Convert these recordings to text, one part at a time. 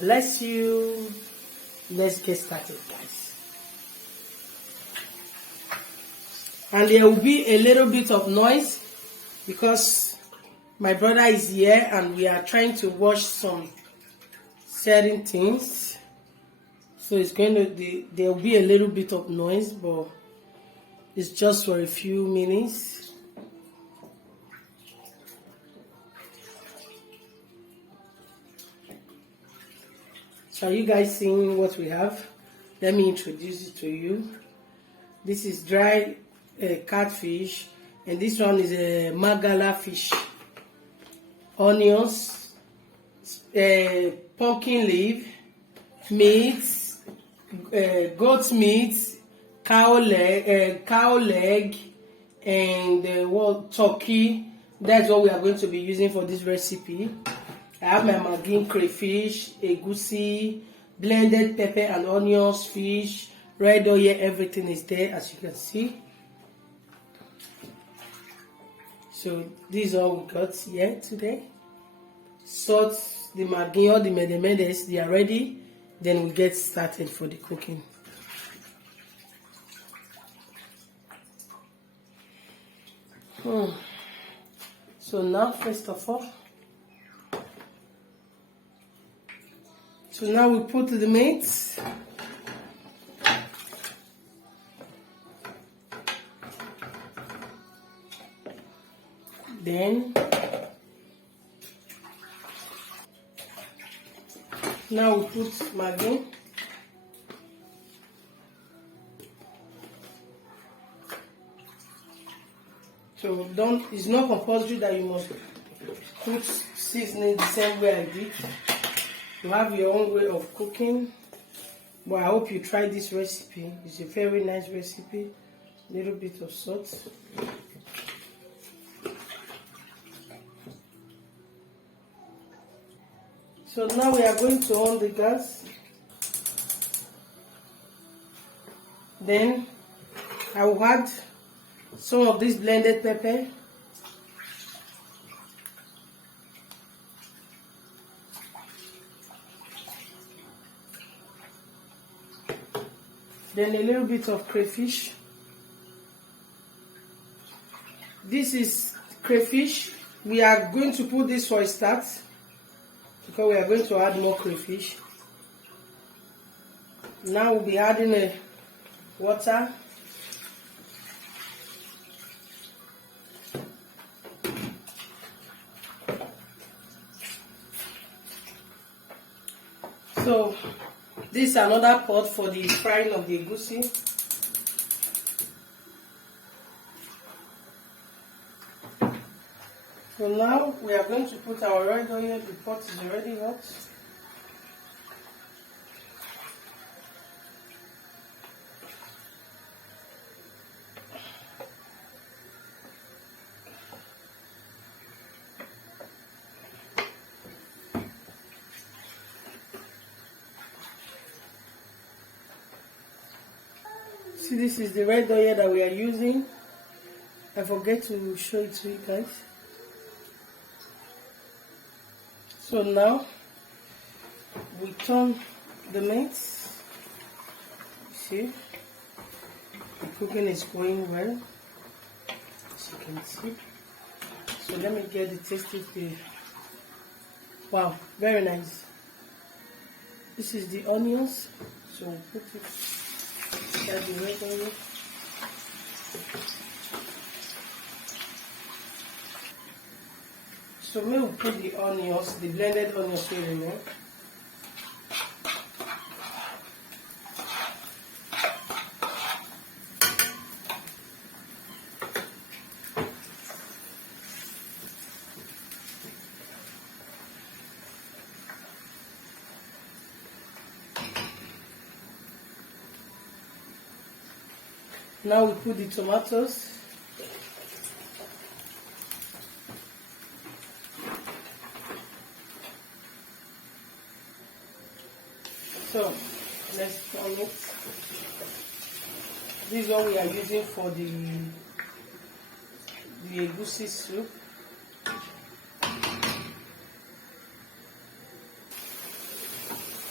bless you. Let's get started, guys. And there will be a little bit of noise because my brother is here and we are trying to wash some certain things. So it's going to, there will be a little bit of noise, but it's just for a few minutes. So are you guys seeing what we have? Let me introduce it to you. This is dry catfish, and this one is a magala fish. Onions, pumpkin leaf, meat, goat meat, cow leg, and turkey. That's what we are going to be using for this recipe. I have my magin crayfish, egusi, blended pepper and onions, fish, red oil, everything is there as you can see. So this is all we got here today. Salt, the maggi, all the medemedes, they are ready. Then we get started for the cooking. So now, first of all, so now we put the meat. Then now we put maggi. So it's not compulsory that you must put seasoning the same way I did. You have your own way of cooking. But I hope you try this recipe. It's a very nice recipe. A little bit of salt. So now we are going to on the gas. Then I will add some of this blended pepper. Then a little bit of crayfish. This is crayfish. We are going to put this for a start because we are going to add more crayfish. Now we'll be adding water. So this is another pot for the frying of the egusi. So now we are going to put our red oil. The pot is already hot. See, this is the red oil that we are using. I forget to show it to you guys. So now we turn the meat. See, the cooking is going well, as you can see. So let me get the tasty feel. Wow, very nice. This is the onions. So we'll put it inside the red oil. So we will put the onions, the blended onions in there. Now we put the tomatoes. So let's turn it. This is what we are using for the egusi soup.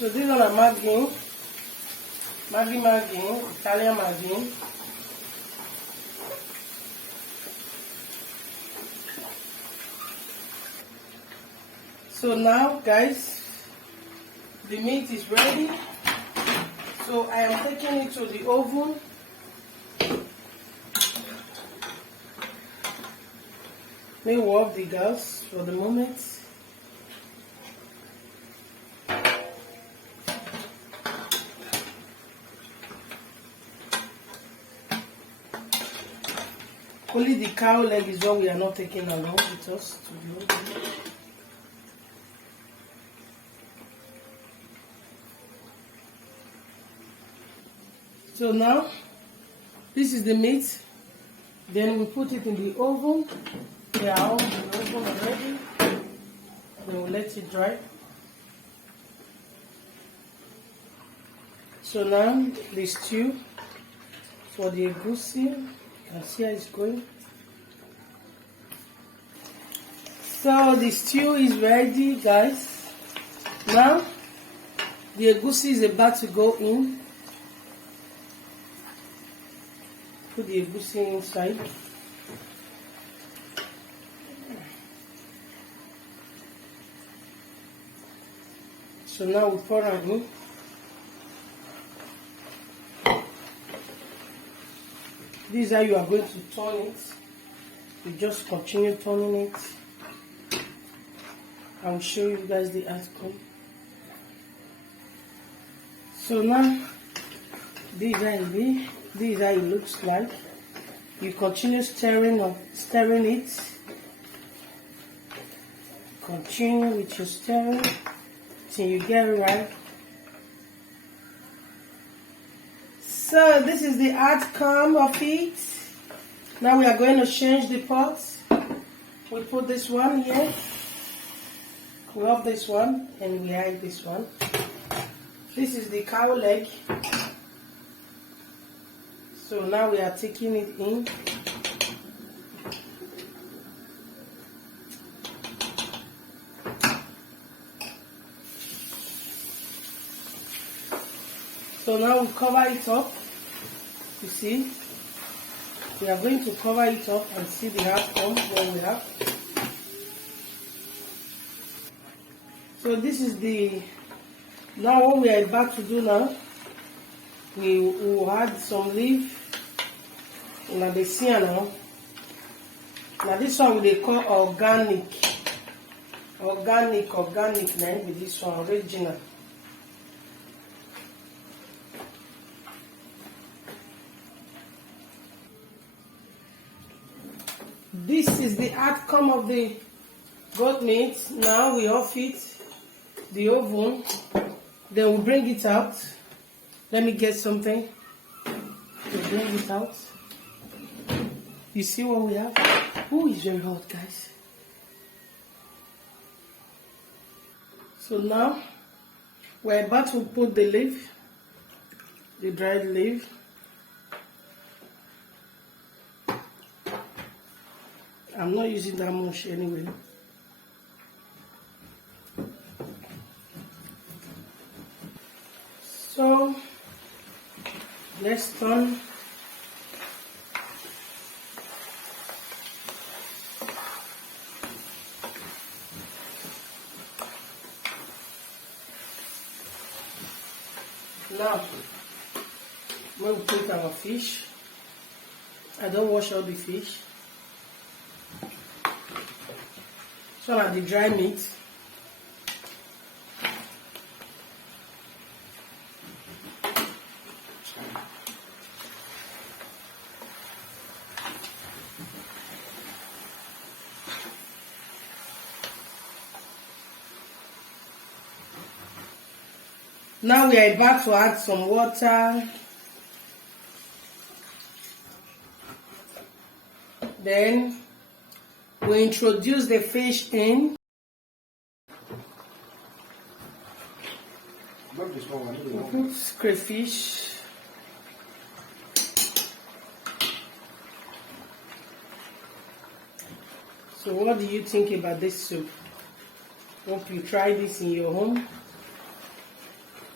So this one are Maggi, Italian Maggi. So now guys, the meat is ready. So I am taking it to the oven. Let me off the gas for the moment. Only the cow leg is what we are not taking along with us to the oven. So now, this is the meat. Then we put it in the oven. They are all in the oven already. Then we let it dry. So now, the stew for the egusi. You can see how it's going. So the stew is ready, guys. Now, the egusi is about to go in. Put the egusi inside. So now we pour it in. This is how you are going to turn it. You just continue turning it. I will show you guys the outcome. So now, this is how it looks like. You continue stirring it. Continue with your stirring till you get it right. So this is the outcome of it. Now we are going to change the pot. We put this one here. We have this one and we hide this one. This is the cow leg. So now we are taking it in. So now we cover it up. You see, we are going to cover it up and see the outcome what we have. So this is now what we are about to do now. We will add some leaf. Now they see now. Now this one they call organic. Organic name with this one original. This is the outcome of the goat meat. Now we off it, the oven. Then we bring it out. Let me get something to bring it out. You see what we have? Oh, it's very hot, guys. So now we're about to put the leaf, the dried leaf. I'm not using that much anyway. So let's turn. Now we'll put our fish. I don't wash all the fish. So now the dry meat. Now we are about to add some water. Then we introduce the fish in. We put crayfish. So what do you think about this soup? Hope you try this in your home.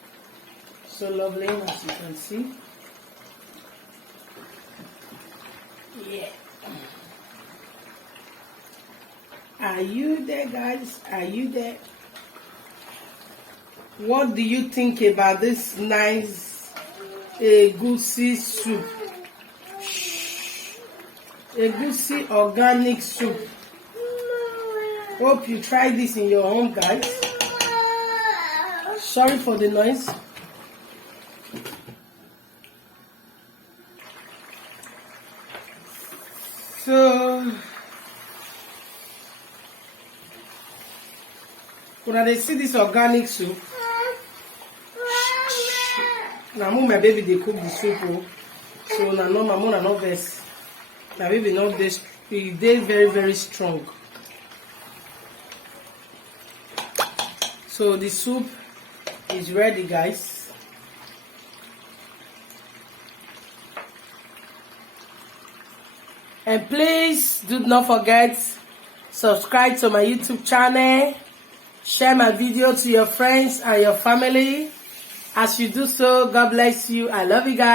So lovely, as you can see. Yeah. Are you there, guys? Are you there? What do you think about this nice egusi soup? Egusi organic soup. Hope you try this in your home, guys. Sorry for the noise. So, when they see this organic soup, now my baby they cook the soup, so now no my mom not best. My baby not this, they very very strong. So the soup is ready, guys. And please do not forget, subscribe to my YouTube channel, share my video to your friends and your family. As you do so, God bless you. I love you guys.